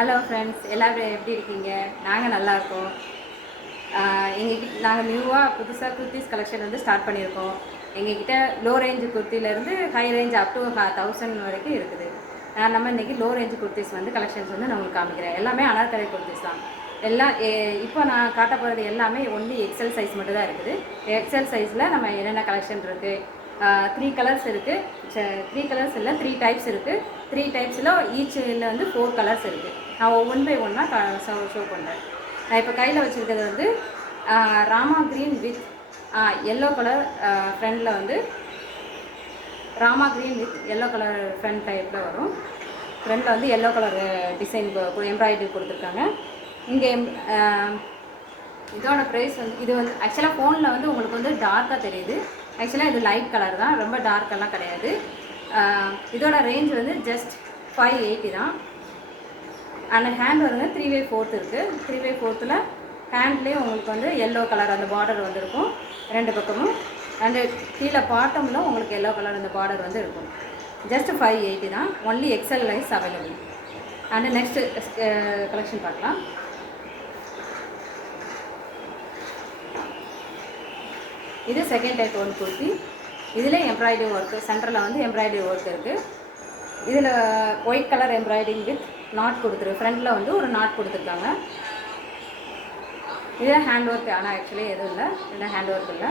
Hello friends, எல்லோரும் எப்படி இருக்கீங்க? நாங்கள் நல்லாயிருக்கோம். நாங்கள் நியூவாக புதுசாக குர்த்திஸ் கலெக்ஷன் வந்து ஸ்டார்ட் பண்ணியிருக்கோம். எங்ககிட்ட லோ ரேஞ்சு குர்த்திலேருந்து ஹை ரேஞ்ச் அப் டு 1000 வரைக்கும் இருக்குது. நம்ம இன்றைக்கி லோ ரேஞ்சு குர்த்திஸ் வந்து கலெக்ஷன்ஸ் வந்து நான் உங்களுக்கு காமிக்கிறேன். எல்லாமே அனார்கலி குர்த்திஸ் தான். எல்லாம் இப்போ நான் காட்ட போகிறது எல்லாமே ஒன்லி எக்ஸல் சைஸ் மட்டும் தான் இருக்குது. எக்ஸல் சைஸில் நம்ம என்னென்ன கலெக்ஷன் இருக்குது, 3 கலர்ஸ் இருக்குது. 3 கலர்ஸ் இல்லை, 3 டைப்ஸ் இருக்குது. 3 டைப்ஸில் ஈச்சில் வந்து 4 கலர்ஸ் இருக்குது. நான் ஒன் பை ஒன்னாக ஷோ பண்ணுறேன். நான் இப்போ கையில் வச்சுருக்கிறது வந்து Rama green with yellow colour ஃப்ரண்டில் வந்து Rama green with yellow colour front டைப்பில் வரும். ஃப்ரண்டில் வந்து எல்லோ கலர் டிசைன் எம்ப்ராய்டரி கொடுத்துருக்காங்க. இங்கே இதோட ப்ரைஸ் வந்து இது வந்து ஆக்சுவலாக ஃபோனில் வந்து உங்களுக்கு வந்து டார்க்காக தெரியுது. ஆக்சுவலாக இது லைட் கலர் தான், ரொம்ப டார்க்கெல்லாம் கிடையாது. இதோட ரேஞ்ச் வந்து ஜஸ்ட் 580 தான். அண்ட் ஹேண்ட் வந்து 3/4 இருக்குது. 3/4 ஹேண்ட்லேயே உங்களுக்கு வந்து எல்லோ கலர் அந்த பார்டர் வந்து இருக்கும் 2 பக்கமும். அண்டு கீழே பாட்டமில் உங்களுக்கு எல்லோ கலர் அந்த பார்டர் வந்து இருக்கும். ஜஸ்ட் 580 தான். Only XL size available. And next collection பார்க்கலாம். இது செகண்ட் டைப் ஒன் குர்த்தி. இதில் எம்ப்ராய்டரி ஒர்க்கு, சென்டரில் வந்து எம்ப்ராய்டரி ஒர்க் இருக்குது. இதில் white colour embroidering with not கொடுத்துருக்கு. ஃப்ரண்டில் வந்து ஒரு நாட் கொடுத்துருக்காங்க. இதில் ஹேண்ட் ஒர்க், ஆனால் ஆக்சுவலி எதுவும் இல்லை, இதில் ஹேண்ட் ஒர்க் இல்லை.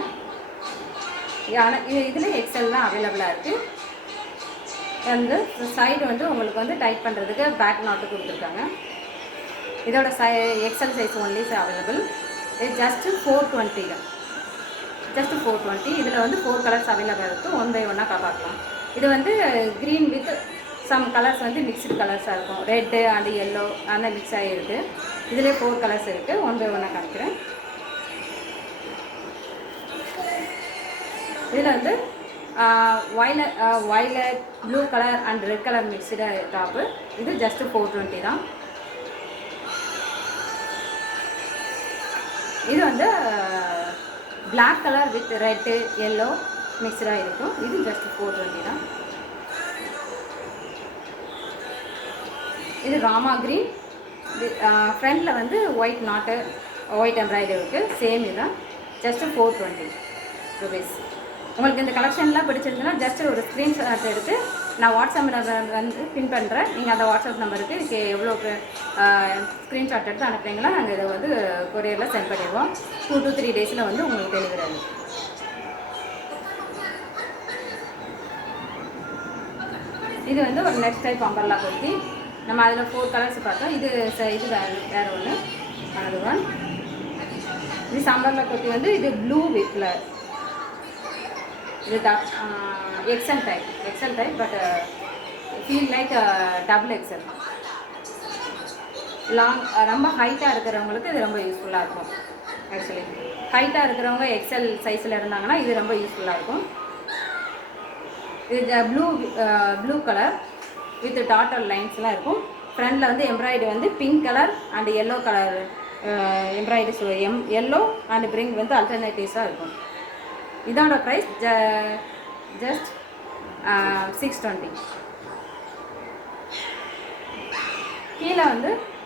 ஆனால் இதில் எக்ஸல் தான் அவைலபிளாக இருக்குது. வந்து சைடு வந்து உங்களுக்கு வந்து டைட் பண்ணுறதுக்கு பேக் நாட்டு கொடுத்துருக்காங்க. இதோட எக்ஸல் சைஸ் ஒன்லி அவைலபிள். இது ஜஸ்ட்டு 420 தான். ஜஸ்ட் 420. இதில் வந்து 4 கலர்ஸ் அவைலபிள் இருக்குது. ஒன் பை ஒன்னாக பார்க்கலாம். இது வந்து க்ரீன் வித் சம் கலர்ஸ் வந்து மிக்ஸ்டு கலர்ஸாக இருக்கும். ரெட்டு அண்டு எல்லோ அந்த மிக்ஸ் ஆகிருக்கு. இதிலே 4 கலர்ஸ் இருக்குது. ஒன் பை ஒன்னாக காமிக்கிறேன். இதில் வந்து violet blue colour and red colour mixed top. இது ஜஸ்ட் 420 தான். இது வந்து black colour with red yellow மிக்ஸ்டாக இருக்கும். இது ஜஸ்ட் 420 தான். இது ராமா க்ரீன். ஃப்ரண்டில் வந்து ஒயிட் நாட்டு ஒயிட் எம்ப்ராய்டரி இருக்குது. சேம் இதுதான். Just 420 rupees. உங்களுக்கு இந்த கலெக்ஷன்லாம் பிடிச்சிருந்துன்னா ஜஸ்ட் ஒரு ஸ்க்ரீன்ஷாட் எடுத்து நான் வாட்ஸ்அப் நம்பர் வந்து பின் பண்ணுறேன். நீங்கள் அந்த வாட்ஸ்அப் நம்பருக்கு எவ்வளோ ஸ்க்ரீன்ஷாட் எடுத்து அனுப்புறீங்களோ நாங்கள் இதை வந்து கொரியரில் சென்ட் பண்ணிடுவோம். 2 to 3 டேஸில் வந்து உங்களுக்கு டெலிவரி ஆகும். இது வந்து ஒரு நெக்ஸ்ட் டைப் அம்பர்லா குர்த்தி. நம்ம அதில் 4 கலர்ஸ் பார்த்தோம். இது வேறு ஒன்று அனது ஒன். இது அம்பர்லா குர்த்தி வந்து இது ப்ளூ வித்ல. இது XL type but feel like double XL. Long ரொம்ப ஹைட்டாக இருக்கிறவங்களுக்கு இது ரொம்ப யூஸ்ஃபுல்லாக இருக்கும். ஆக்சுவலி ஹைட்டாக இருக்கிறவங்க எக்ஸல் சைஸில் இருந்தாங்கன்னா இது ரொம்ப யூஸ்ஃபுல்லாக இருக்கும். இது ப்ளூ கலர் வித் டாட்டர் லைன்ஸ்லாம் இருக்கும். ஃப்ரண்டில் வந்து எம்ப்ராய்டரி வந்து pink colour and yellow colour embroidery yellow and bring வந்து அல்டர்னேட்டிவ்ஸாக இருக்கும். இதோட ப்ரைஸ் ஜஸ்ட் 620.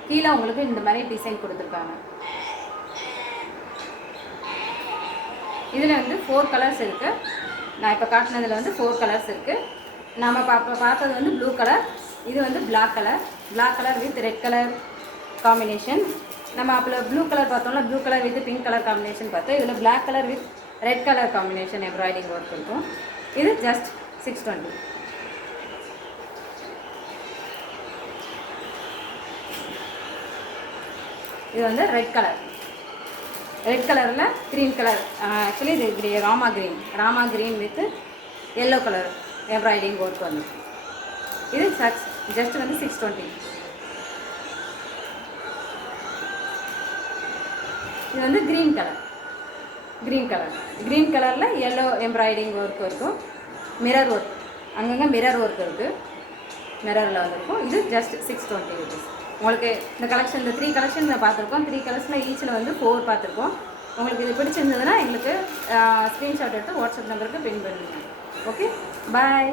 கீழே உங்களுக்கு இந்த மாதிரி டிசைன் கொடுத்துருக்காங்க. இதில் வந்து 4 கலர்ஸ் இருக்குது. நான் இப்போ காட்டினதில் வந்து 4 கலர்ஸ் இருக்குது. நம்ம பார்த்தது வந்து ப்ளூ கலர். இது வந்து black colour with red colour combination. நம்ம அப்போ ப்ளூ கலர் பார்த்தோம்னா blue colour with pink colour combination பார்த்தோம். இதில் black colour with red colour combination embroidering work இருக்கும். இது ஜஸ்ட் 620. இது வந்து ரெட் கலரில் க்ரீன் கலர். ஆக்சுவலி இது Rama green with yellow colour embroidering work வந்து. இது ஜஸ்ட் வந்து 620. இது வந்து க்ரீன் கலரில் எல்லோ எம்ப்ராய்டிங் ஒர்க் இருக்கும். மிரர் ஒர்க், அங்கங்கே மிரர் ஒர்க் இருக்குது. மிரரில் வந்துருக்கும். இது ஜஸ்ட் 620 ருபீஸ். உங்களுக்கு இந்த கலெக்ஷன், இந்த 3 கலெக்ஷன் பார்த்துருக்கோம். 3 கலர்ஸில் ஈச்சில் வந்து 4 பார்த்துருக்கோம். உங்களுக்கு இது பிடிச்சிருந்ததுன்னா எங்களுக்கு ஸ்க்ரீன்ஷாட் எடுத்து வாட்ஸ்அப் நம்பருக்கு பின் பண்ணுங்கள். ஓகே, பாய்.